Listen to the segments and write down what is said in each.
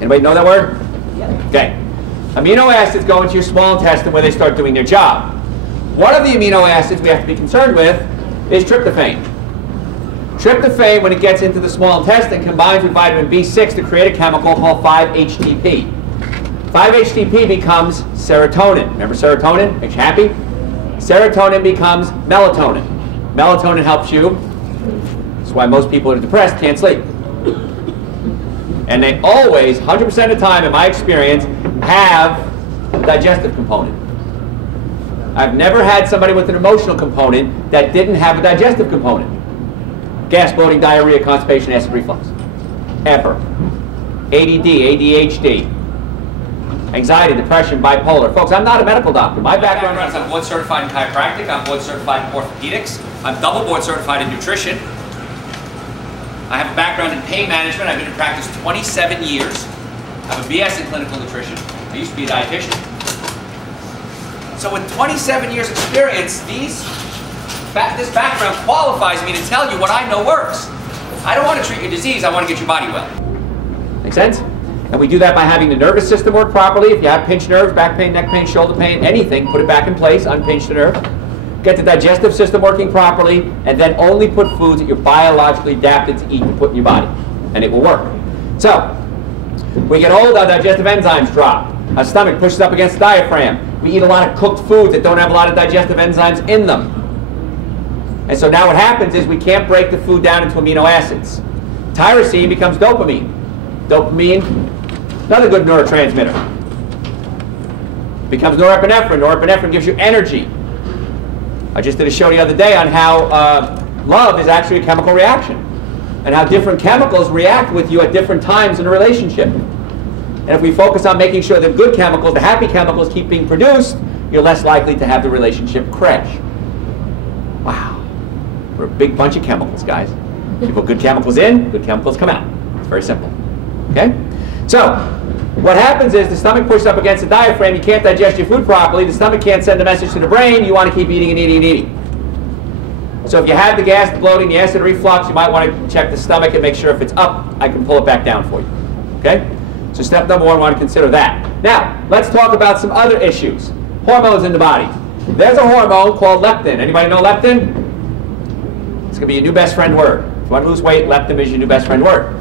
Anybody know that word? Okay. Amino acids go into your small intestine where they start doing their job. One of the amino acids we have to be concerned with is tryptophan. Tryptophan, when it gets into the small intestine, combines with vitamin B6 to create a chemical called 5-HTP. 5-HTP becomes serotonin. Remember serotonin? Makes you happy? Serotonin becomes melatonin. Melatonin helps you. That's why most people that are depressed can't sleep. And they always, 100% of the time in my experience, have a digestive component. I've never had somebody with an emotional component that didn't have a digestive component. Gas, bloating, diarrhea, constipation, acid reflux. Ever. ADD, ADHD, anxiety, depression, bipolar. Folks, I'm not a medical doctor. My background is I'm board certified in chiropractic, I'm board certified in orthopedics, I'm double board certified in nutrition. I have a background in pain management. I've been in practice 27 years. I have a BS in clinical nutrition. I used to be a dietitian. So with 27 years experience, this background qualifies me to tell you what I know works. I don't want to treat your disease, I want to get your body well. Make sense? And we do that by having the nervous system work properly. If you have pinched nerves, back pain, neck pain, shoulder pain, anything, put it back in place, unpinch the nerve. Get the digestive system working properly, and then only put foods that you're biologically adapted to eat and put in your body. And it will work. So, we get old, our digestive enzymes drop. Our stomach pushes up against the diaphragm. We eat a lot of cooked foods that don't have a lot of digestive enzymes in them. And so now what happens is we can't break the food down into amino acids. Tyrosine becomes dopamine. Dopamine, another good neurotransmitter. Becomes norepinephrine. Norepinephrine gives you energy. I just did a show the other day on how love is actually a chemical reaction and how different chemicals react with you at different times in a relationship. And if we focus on making sure that good chemicals, the happy chemicals, keep being produced, you're less likely to have the relationship crash. Wow. We're a big bunch of chemicals, guys. You put good chemicals in, good chemicals come out. It's very simple. Okay? So, what happens is the stomach pushes up against the diaphragm, you can't digest your food properly, the stomach can't send a message to the brain, you want to keep eating and eating and eating. So if you have the gas, the bloating, the acid reflux, you might want to check the stomach and make sure if it's up, I can pull it back down for you. Okay? So step number one, we want to consider that. Now, let's talk about some other issues. Hormones in the body. There's a hormone called leptin. Anybody know leptin? It's going to be your new best friend word. If you want to lose weight, leptin is your new best friend word.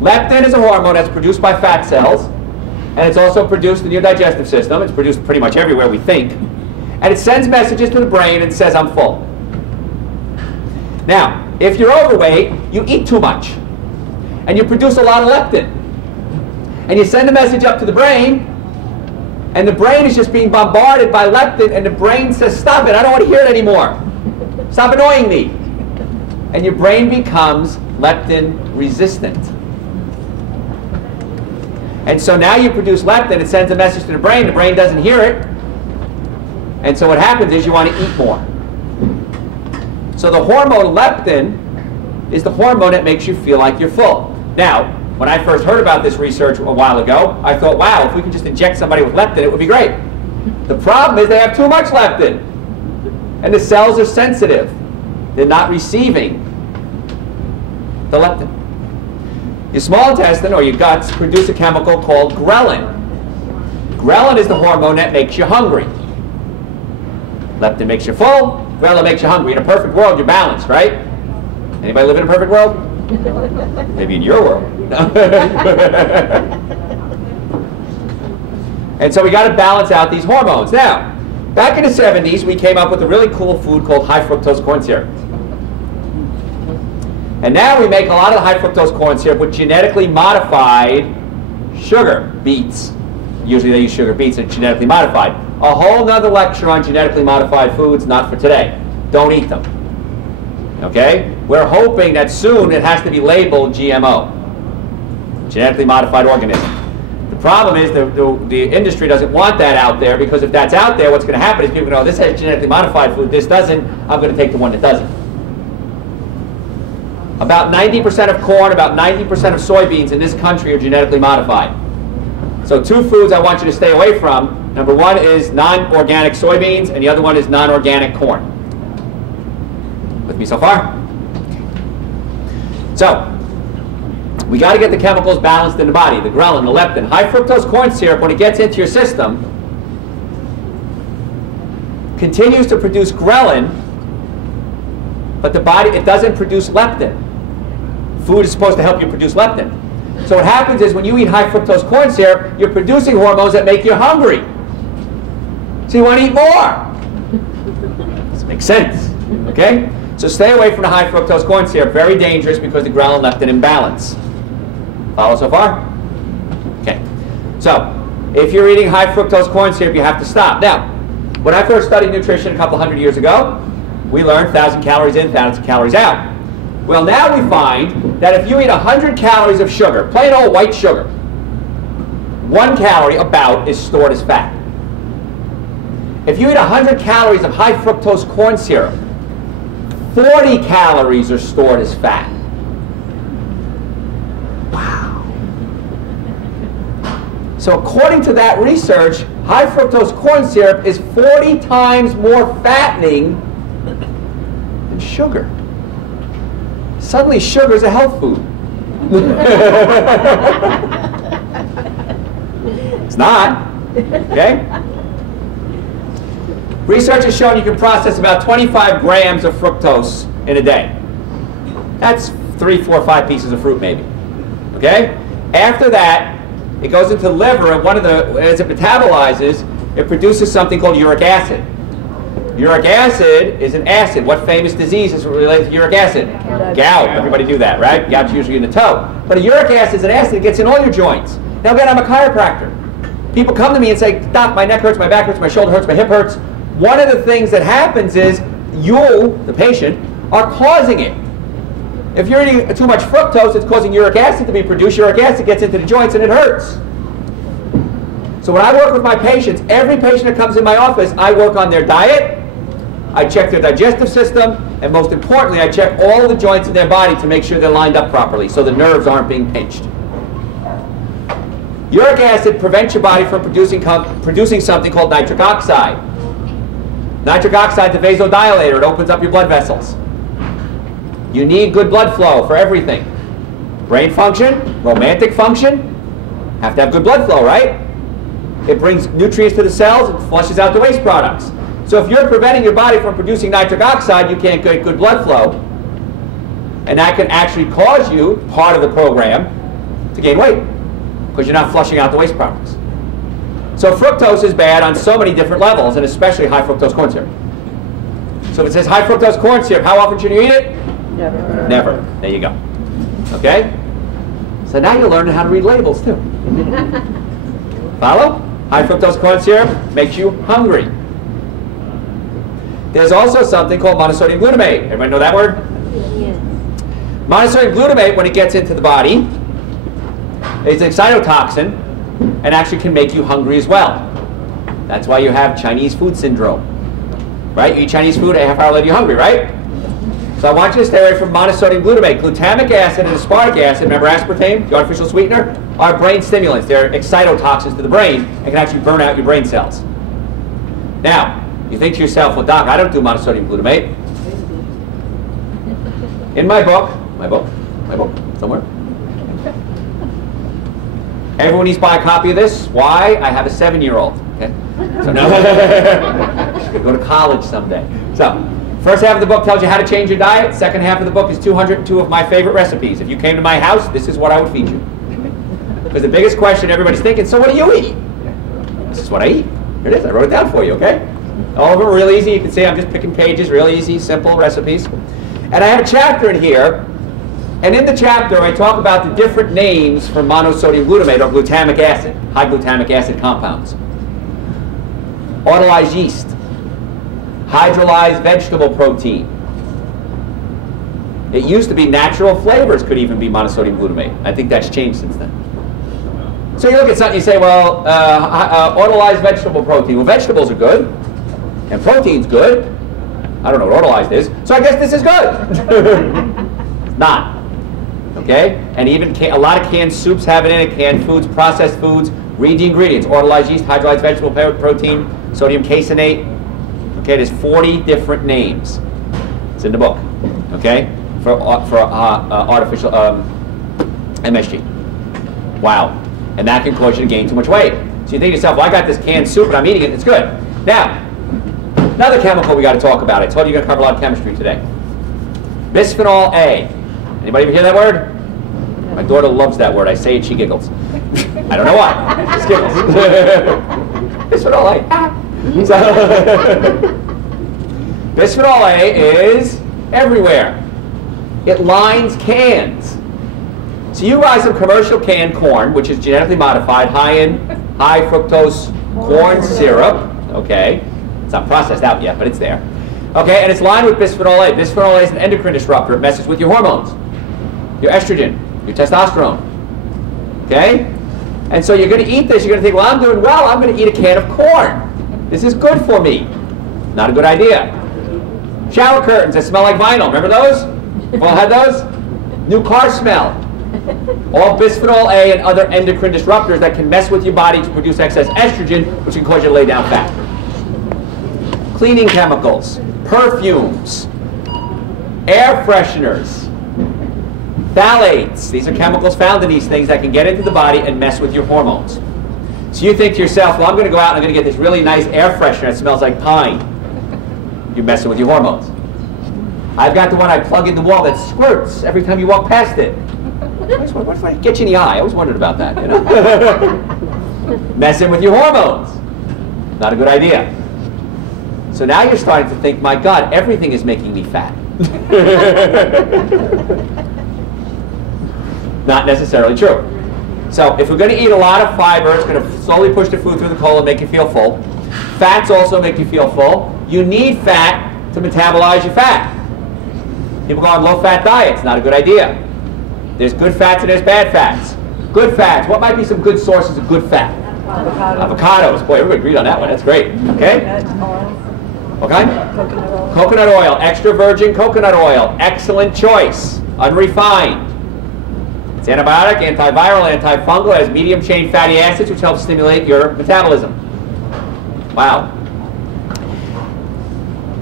Leptin is a hormone that's produced by fat cells, and it's also produced in your digestive system. It's produced pretty much everywhere we think. And it sends messages to the brain and says, I'm full. Now, if you're overweight, you eat too much. And you produce a lot of leptin. And you send a message up to the brain, and the brain is just being bombarded by leptin, and the brain says, stop it, I don't want to hear it anymore. Stop annoying me. And your brain becomes leptin resistant. And so now you produce leptin, it sends a message to the brain doesn't hear it. And so what happens is you want to eat more. So the hormone leptin is the hormone that makes you feel like you're full. Now, when I first heard about this research a while ago, I thought, wow, if we could just inject somebody with leptin, it would be great. The problem is they have too much leptin. And the cells are sensitive. They're not receiving the leptin. Your small intestine, or your guts, produce a chemical called ghrelin. Ghrelin is the hormone that makes you hungry. Leptin makes you full, ghrelin makes you hungry. In a perfect world, you're balanced, right? Anybody live in a perfect world? Maybe in your world. And so we got to balance out these hormones. Now, back in the 70s, we came up with a really cool food called high fructose corn syrup. And now we make a lot of the high fructose corn syrup with genetically modified sugar beets. Usually they use sugar beets and genetically modified. A whole nother lecture on genetically modified foods, not for today. Don't eat them. Okay? We're hoping that soon it has to be labeled GMO. Genetically modified organism. The problem is the industry doesn't want that out there, because if that's out there, what's going to happen is people go, this has genetically modified food, this doesn't, I'm going to take the one that doesn't. About 90% of corn, about 90% of soybeans in this country are genetically modified. So two foods I want you to stay away from. Number one is non-organic soybeans, and the other one is non-organic corn. With me so far? So, We got to get the chemicals balanced in the body, the ghrelin, the leptin. High fructose corn syrup, when it gets into your system, continues to produce ghrelin, but the body, it doesn't produce leptin. Food is supposed to help you produce leptin. So what happens is when you eat high fructose corn syrup, you're producing hormones that make you hungry. So you want to eat more. This makes sense, okay? So stay away from the high fructose corn syrup. Very dangerous because the ghrelin-leptin imbalance. Follow so far? Okay. So if you're eating high fructose corn syrup, you have to stop. Now, when I first studied nutrition a couple hundred years ago, we learned 1,000 calories in, 1,000 calories out. Well, now we find that if you eat 100 calories of sugar, plain old white sugar, 1 calorie about is stored as fat. If you eat 100 calories of high fructose corn syrup, 40 calories are stored as fat. Wow. So according to that research, high fructose corn syrup is 40 times more fattening than sugar. Suddenly sugar is a health food. It's not. Okay? Research has shown you can process about 25 grams of fructose in a day. That's 3, 4, 5 pieces of fruit maybe. Okay? After that, it goes into the liver, and as it metabolizes, it produces something called uric acid. Uric acid is an acid. What famous disease is related to uric acid? Gout. Everybody knew that, right? Gout's usually in the toe. But a uric acid is an acid that gets in all your joints. Now again, I'm a chiropractor. People come to me and say, Doc, my neck hurts, my back hurts, my shoulder hurts, my hip hurts. One of the things that happens is you, the patient, are causing it. If you're eating too much fructose, it's causing uric acid to be produced. Uric acid gets into the joints and it hurts. So when I work with my patients, every patient that comes in my office, I work on their diet, I check their digestive system, and most importantly, I check all the joints in their body to make sure they're lined up properly so the nerves aren't being pinched. Uric acid prevents your body from producing something called nitric oxide. Nitric oxide is a vasodilator. It opens up your blood vessels. You need good blood flow for everything. Brain function, romantic function, have to have good blood flow, right? It brings nutrients to the cells and flushes out the waste products. So if you're preventing your body from producing nitric oxide, you can't get good blood flow. And that can actually cause you, part of the program, to gain weight because you're not flushing out the waste products. So fructose is bad on so many different levels, and especially high fructose corn syrup. So if it says high fructose corn syrup, how often should you eat it? Never. Never. There you go. Okay? So now you're learning how to read labels too. Follow? High fructose corn syrup makes you hungry. There's also something called monosodium glutamate. Everybody know that word? Yes. Monosodium glutamate, when it gets into the body, is an excitotoxin and actually can make you hungry as well. That's why you have Chinese food syndrome. Right? You eat Chinese food, a half hour later you're hungry, right? So I want you to stay away from monosodium glutamate. Glutamic acid and aspartic acid, remember aspartame, the artificial sweetener, are brain stimulants. They're excitotoxins to the brain and can actually burn out your brain cells. Now, you think to yourself, well, Doc, I don't do monosodium glutamate. In my book, somewhere. Everyone needs to buy a copy of this. Why? I have a 7-year-old. Okay? So no. Go to college someday. So, first half of the book tells you how to change your diet. Second half of the book is 202 of my favorite recipes. If you came to my house, this is what I would feed you. Because the biggest question everybody's thinking, so what do you eat? This is what I eat. Here it is. I wrote it down for you, okay? All of them are real easy. You can see I'm just picking pages, real easy, simple recipes. And I have a chapter in here. And in the chapter, I talk about the different names for monosodium glutamate or glutamic acid, high glutamic acid compounds. Autolyzed yeast, hydrolyzed vegetable protein. It used to be natural flavors could even be monosodium glutamate. I think that's changed since then. So you look at something, you say, well, autolyzed vegetable protein. Well, vegetables are good, and protein's good. I don't know what autolyzed is, so I guess this is good. It's not. Okay? And even a lot of canned soups have it in it, canned foods, processed foods. Read the ingredients. Autolyzed yeast, hydrolyzed vegetable protein, sodium caseinate. Okay, there's 40 different names. It's in the book. Okay? For artificial, MSG. Wow. And that can cause you to gain too much weight. So you think to yourself, well, I got this canned soup and I'm eating it, it's good. Now, another chemical we got to talk about. I told you you're going to cover a lot of chemistry today. Bisphenol A. Anybody ever hear that word? My daughter loves that word. I say it, she giggles. I don't know why. She giggles. Bisphenol A. Bisphenol A is everywhere. It lines cans. So you buy some commercial canned corn, which is genetically modified, high fructose corn syrup. Okay, it's not processed out yet, but it's there. Okay, and it's lined with bisphenol A. Bisphenol A is an endocrine disruptor. It messes with your hormones, your estrogen, your testosterone. Okay, and so you're going to eat this. You're going to think, well, I'm doing well. I'm going to eat a can of corn. This is good for me. Not a good idea. Shower curtains that smell like vinyl. Remember those? You've all had those? New car smell. All bisphenol A and other endocrine disruptors that can mess with your body to produce excess estrogen, which can cause you to lay down fat. Cleaning chemicals, perfumes, air fresheners, phthalates. These are chemicals found in these things that can get into the body and mess with your hormones. So you think to yourself, well, I'm going to go out and I'm going to get this really nice air freshener that smells like pine. You're messing with your hormones. I've got the one I plug in the wall that squirts every time you walk past it. What if I get you in the eye? I always wondered about that. You know? Messing with your hormones. Not a good idea. So now you're starting to think, my God, everything is making me fat. Not necessarily true. So if we're going to eat a lot of fiber, it's going to slowly push the food through the colon and make you feel full. Fats also make you feel full. You need fat to metabolize your fat. People go on low-fat diets. Not a good idea. There's good fats and there's bad fats. Good fats. What might be some good sources of good fat? Avocados. Boy, everybody agreed on that one. That's great. Okay? What kind? Coconut oil. Coconut oil. Extra virgin coconut oil. Excellent choice. Unrefined. It's antibiotic, antiviral, antifungal. It has medium-chain fatty acids, which help stimulate your metabolism. Wow.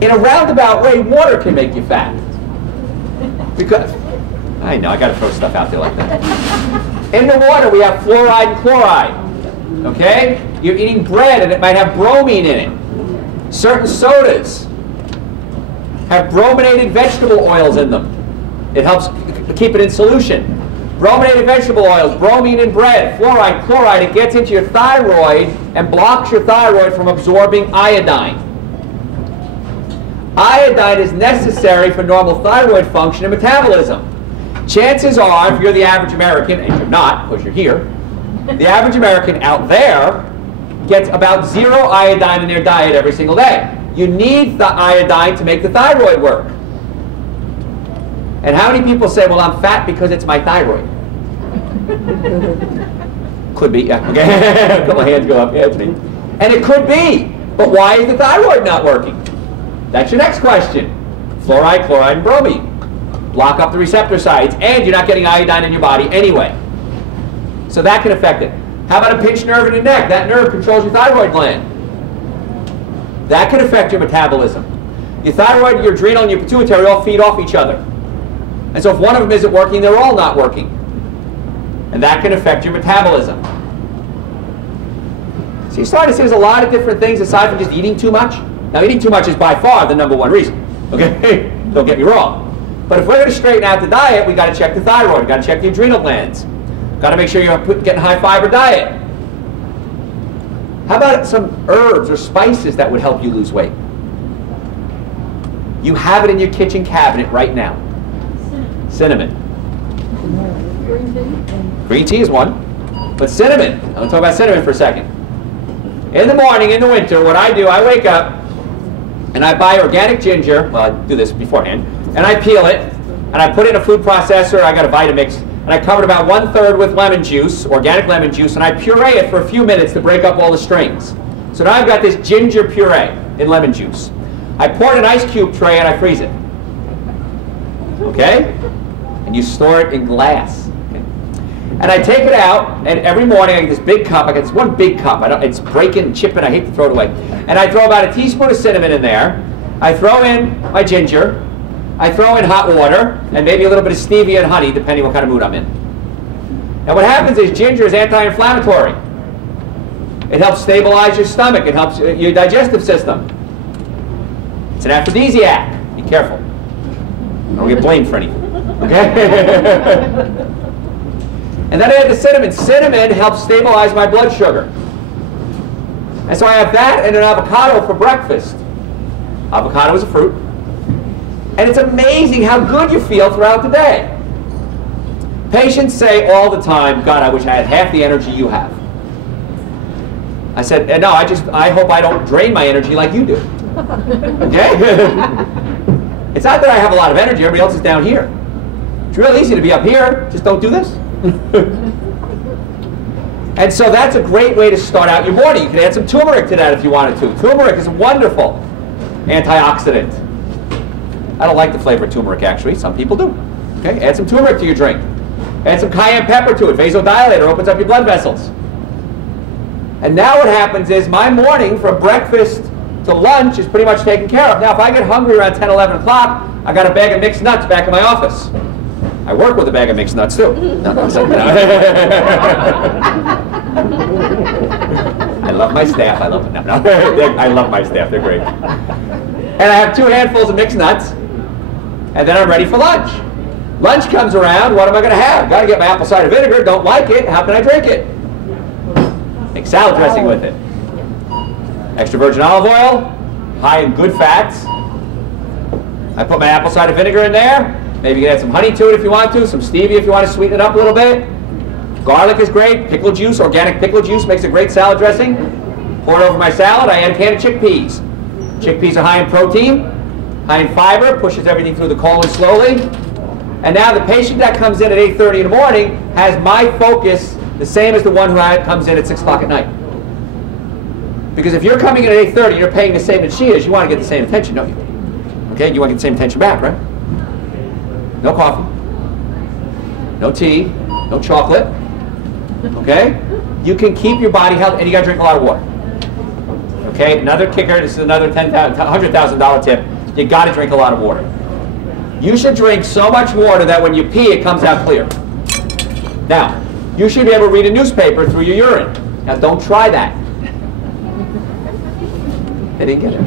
In a roundabout way, water can make you fat. Because, I know, I got to throw stuff out there like that. In the water, we have fluoride and chloride. Okay? You're eating bread, and it might have bromine in it. Certain sodas have brominated vegetable oils in them. It helps keep it in solution. Brominated vegetable oils, bromine in bread, fluoride, chloride, it gets into your thyroid and blocks your thyroid from absorbing iodine. Iodine is necessary for normal thyroid function and metabolism. Chances are, if you're the average American, and you're not, because you're here, the average American out there gets about 0 iodine in their diet every single day. You need the iodine to make the thyroid work. And how many people say, well, I'm fat because it's my thyroid? Could be, yeah. Okay. A couple of hands go up, Anthony. And it could be, but why is the thyroid not working? That's your next question. Fluoride, chloride, and bromine. Block up the receptor sites, and you're not getting iodine in your body anyway. So that can affect it. How about a pinched nerve in your neck? That nerve controls your thyroid gland. That can affect your metabolism. Your thyroid, your adrenal, and your pituitary all feed off each other. And so if one of them isn't working, they're all not working. And that can affect your metabolism. So you're starting to see there's a lot of different things aside from just eating too much. Now, eating too much is by far the #1 reason. Okay? Don't get me wrong. But if we're going to straighten out the diet, we've got to check the thyroid. We've got to check the adrenal glands. Got to make sure you're getting a high-fiber diet. How about some herbs or spices that would help you lose weight? You have it in your kitchen cabinet right now. Cinnamon. Green tea. Green tea is one. But cinnamon. I'm going to talk about cinnamon for a second. In the morning, in the winter, what I do, I wake up and I buy organic ginger. Well, I do this beforehand. And I peel it. And I put it in a food processor. I got a Vitamix. And I cover it about 1/3 with lemon juice, organic lemon juice. And I puree it for a few minutes to break up all the strings. So now I've got this ginger puree in lemon juice. I pour it in an ice cube tray and I freeze it. Okay? And you store it in glass. Okay? And I take it out, and every morning I get this big cup. I get this one big cup. It's breaking and chipping. I hate to throw it away. And I throw about a teaspoon of cinnamon in there. I throw in my ginger. I throw in hot water, and maybe a little bit of stevia and honey, depending what kind of mood I'm in. And what happens is ginger is anti-inflammatory. It helps stabilize your stomach. It helps your digestive system. It's an aphrodisiac. Be careful. Don't get blamed for anything. Okay? And then I add the cinnamon. Cinnamon helps stabilize my blood sugar. And so I have that and an avocado for breakfast. Avocado is a fruit. And it's amazing how good you feel throughout the day. Patients say all the time, God, I wish I had half the energy you have. I said, no, I hope I don't drain my energy like you do. Okay? It's not that I have a lot of energy, everybody else is down here. It's real easy to be up here, just don't do this. And so that's a great way to start out your morning. You can add some turmeric to that if you wanted to. Turmeric is a wonderful antioxidant. I don't like the flavor of turmeric, actually. Some people do. Okay? Add some turmeric to your drink. Add some cayenne pepper to it. Vasodilator, opens up your blood vessels. And now what happens is my morning from breakfast to lunch is pretty much taken care of. Now, if I get hungry around 10, 11 o'clock, I got a bag of mixed nuts back in my office. I work with a bag of mixed nuts, too. I love my staff. I love them. No, I love my staff. They're great. And I have 2 handfuls of mixed nuts, and then I'm ready for lunch. Lunch comes around. What am I going to have? Got to get my apple cider vinegar. Don't like it. How can I drink it? Make salad dressing with it. Extra virgin olive oil, high in good fats. I put my apple cider vinegar in there. Maybe you can add some honey to it if you want to, some stevia if you want to sweeten it up a little bit. Garlic is great. Pickle juice, organic pickle juice makes a great salad dressing. Pour it over my salad. I add a can of chickpeas. Chickpeas are high in protein, high in fiber, pushes everything through the colon slowly. And now the patient that comes in at 8:30 in the morning has my focus the same as the one who comes in at 6 o'clock at night. Because if you're coming in at 8:30 and you're paying the same as she is, you want to get the same attention, don't you? Okay, you want to get the same attention back, right? No coffee, no tea, no chocolate, okay? You can keep your body healthy, and you got to drink a lot of water. Okay, another kicker, this is another $100,000 tip, you got to drink a lot of water. You should drink so much water that when you pee, it comes out clear. Now, you should be able to read a newspaper through your urine. Now, don't try that. They didn't get it.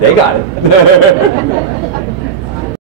They got it.